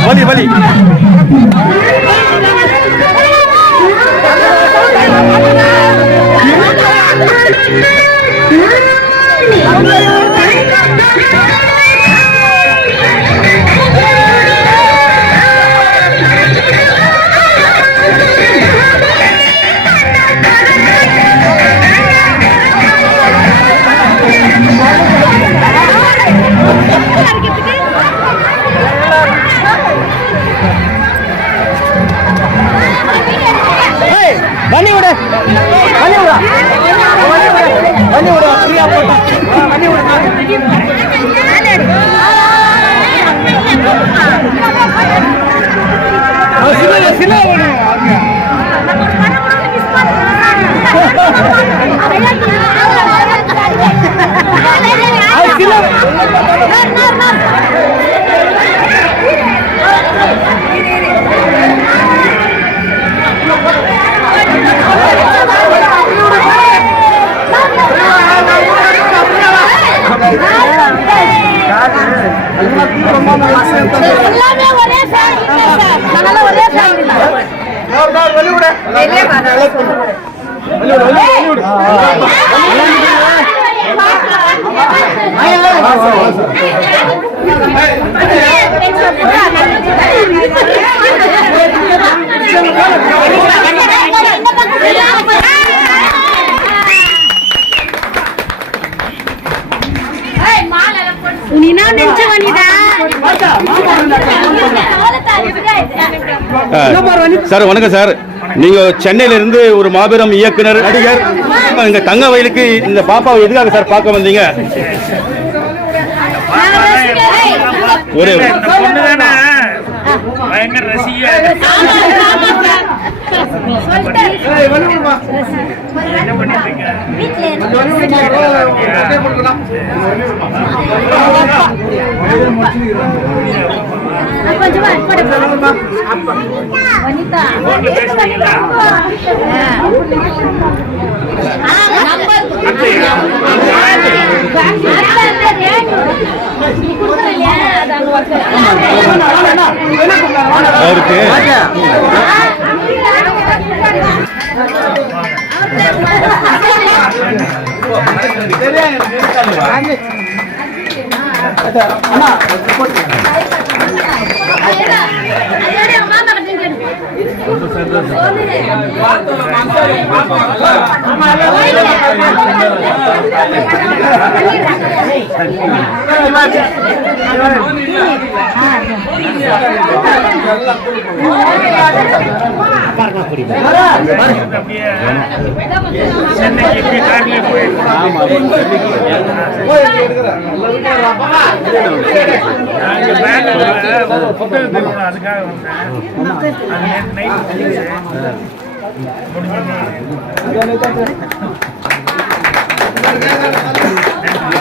வலி வலி வண்டி விடு வண்டி விடா வண்டி விடு ஃப்ரீயா போட்டா வண்டி விடு சில சில எல்லாமே ஒரே ஃபேமிலி சார். நாங்கள ஒரே ஃபேமிலி தான். வெளிய விடு வெளிய விடு நீனா நினைச்சு வந்தீடா சார் வணக்கம் சார். நீங்க சென்னையில இருந்து ஒரு மாபெரும் இயக்குனர் நடிகர் இங்க தங்கவயலுக்கு இந்த பாப்பாவை எதுக்காக சார் பார்க்க வந்தீங்க? ஒரு பயங்கர ரசிகை. என்ன பண்ணிட்டு அவருக்கு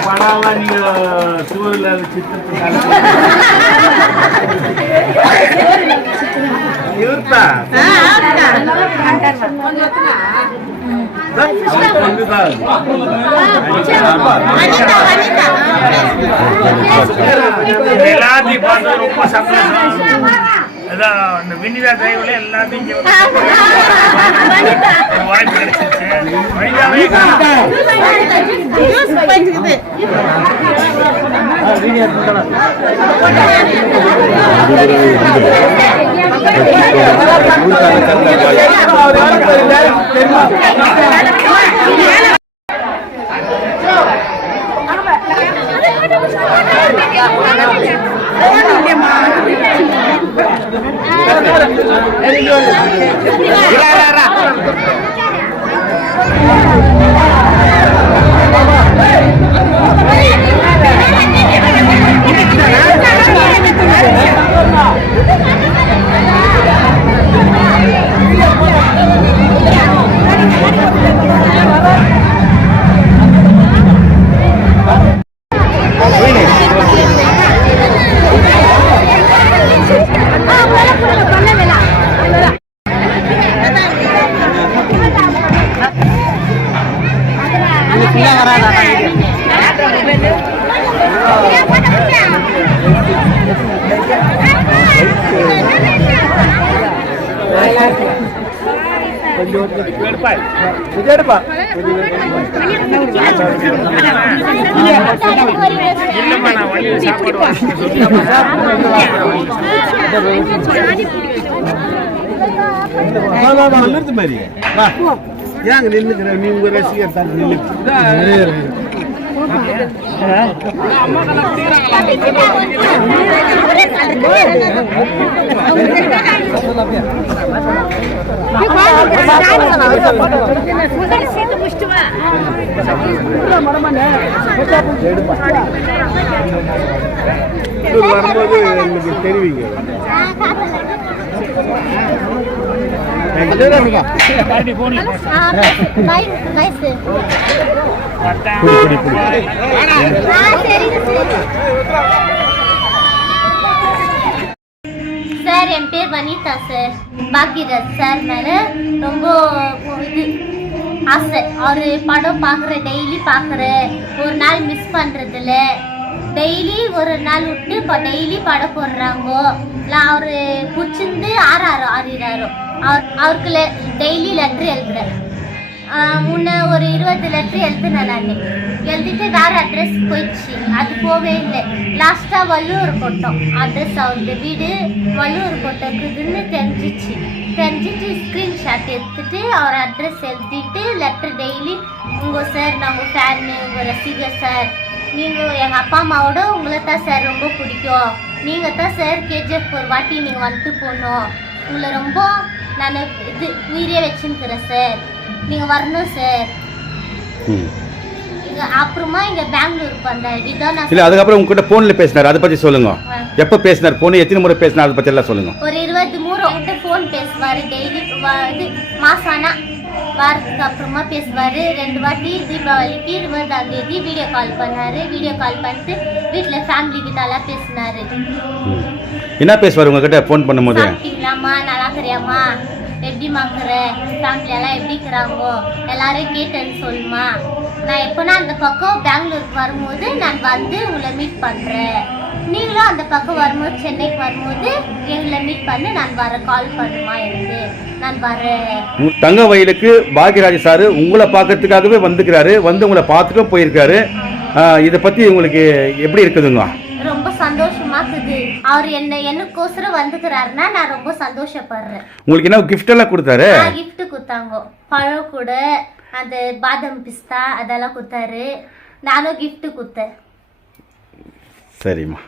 பணம் நீங்க சூழல இவர்த்தா எல்லாத்தையும் பார்த்து ரொம்ப சந்தோஷம். அந்த வினிதா டிரைவ்ல எல்லாத்தையும் வாய்ப்பு கிடைச்சிச்சு. ஃபுல்லாக வராதா எடுப்பா இல்லம்மா நான் வழியில் சாப்பாடு நிறுத்து மாதிரி ஏங்க நின்றுக்கிற நீ உங்க ரசிகர் தான் வரும்போது எனக்கு தெரிவிங்க சார், என் பேர் வனிதா சார். பாக்கியராஜ் சார் மேலே ரொம்ப இது ஆசை. அவர் படம் பார்க்குறேன், டெய்லி பார்க்குறேன். ஒரு நாள் மிஸ் பண்ணுறதில்ல. டெய்லி ஒரு நாள் விட்டு இப்போ டெய்லி படம் போடுறாங்க. அவர் பிடிச்சிருந்து ஆறாரோ அவருக்கு டெய்லி லெட்ரு எழுதுறேன். முன்ன ஒரு 20 லெட்ரு எழுதுனேன். நான் எழுதிட்டு வேறு அட்ரஸ் போயிடுச்சு. அது போவே இல்லை. லாஸ்ட்டாக வள்ளுவர் கோட்டம் அட்ரஸ் அவருக்கு வீடு வள்ளுவர் கோட்டக்குதுன்னு தெரிஞ்சிட்டு ஸ்க்ரீன்ஷாட் எடுத்துட்டு அவர் அட்ரஸ் எழுதிட்டு லெட்ரு டெய்லி உங்கள் சார் நான் உங்கள் ஃபேனு உங்கள் ரசிகர் சார். நீங்கள் எங்கள் அப்பா அம்மாவோட உங்களை தான் சார் ரொம்ப பிடிக்கும். நீங்கள் தான் சார் கேஜிஎஃப் ஒரு வாட்டி நீங்கள் வந்துட்டு போகணும். உங்களை ரொம்ப நான் இது உயிரே வச்சுருக்கிறேன் சார். நீங்கள் வரணும் சார். அப்புறமா இங்கே பெங்களூருக்கு வந்தார். இதான் இல்லை, அதுக்கப்புறம் உங்ககிட்ட ஃபோனில் பேசினார். அதை பற்றி சொல்லுங்க. எப்போ பேசினார்? ஃபோனு எத்தனை முறை பேசினார்? அதை பற்றி எல்லாம் சொல்லுங்க. ஒரு 20 முறை அவங்ககிட்ட ஃபோன் பேசுவார். டெய்லி இது மாசானா வாரத்துக்கு அப்புறமா பேசுவார். 2 வாட்டி தீபாவளிக்கு 20ஆம் தேதி வீடியோ கால் பண்ணார். வீடியோ கால் பண்ணிட்டு வீட்டில் ஃபேமிலி கிட்டலாம் பேசினார். என்ன பேசுவார் உங்ககிட்ட ஃபோன் பண்ணும்போது? சாப்பிட்டீங்களாம்மா, நல்லா தெரியாமா, எப்படி மாக்குற, ஃபேமிலியெல்லாம் எப்படி இருக்கிறாங்கோ, எல்லாரும் கேட்டேன்னு சொல்லுமா. நான் எப்போனா அந்த பக்கம் பெங்களூருக்கு வரும்போது நான் வந்து உங்களை மீட் பண்ணுறேன். நீங்களும் அந்த பக்கம் வரும்போது சென்னைக்கு வரும்போது எங்களை மீட் பண்ணி நான் கால் பண்ணுமா, எனக்கு நான் வரேன். தங்க வயலுக்கு பாக்கியராஜ் சார் உங்களை பார்க்கறதுக்காகவே வந்துக்கிறாரு. வந்து உங்களை பார்த்துட்டும் போயிருக்காரு. இதை பற்றி உங்களுக்கு எப்படி இருக்குதுங்க? ரொம்ப சந்தோஷமா இருக்குது. அவர் எனக்கோசரம் வந்துக்கிறாருன்னா நான் ரொம்ப சந்தோஷப்படுறேன். உங்களுக்கு என்ன கிஃப்ட் எல்லாம் கொடுத்தாரு? கிஃப்ட் கொடுத்தாங்க. பழம் கூட அந்த பாதாம் பிஸ்தா அதெல்லாம் கொடுத்தாரு. நானும் கிஃப்ட் கொடுத்தேன். சரிம்மா.